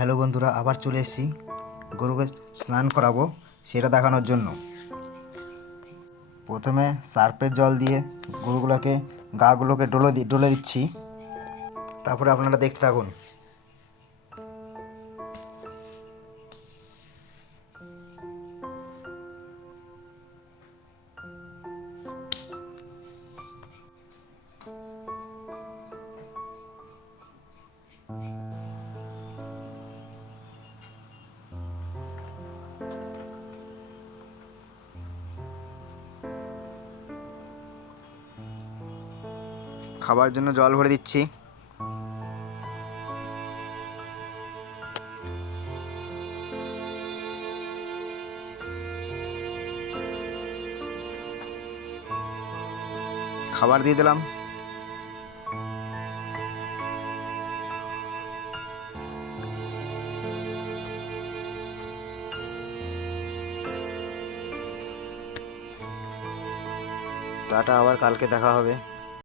Hello বন্ধুরা, আবার চলে এসেছি গরুকে স্নান করাবো সেটা দেখানোর জন্য। প্রথমে সার্ফের জল দিয়ে গরুগুলোকে গাগুলোকে ডলে দিচ্ছি। তারপরে আপনারা দেখতে থাকুন। খাবার জন্য জল ভরে দিচ্ছি। খাবার দিয়ে দিলাম। টাটা, আবার কালকে দেখা হবে।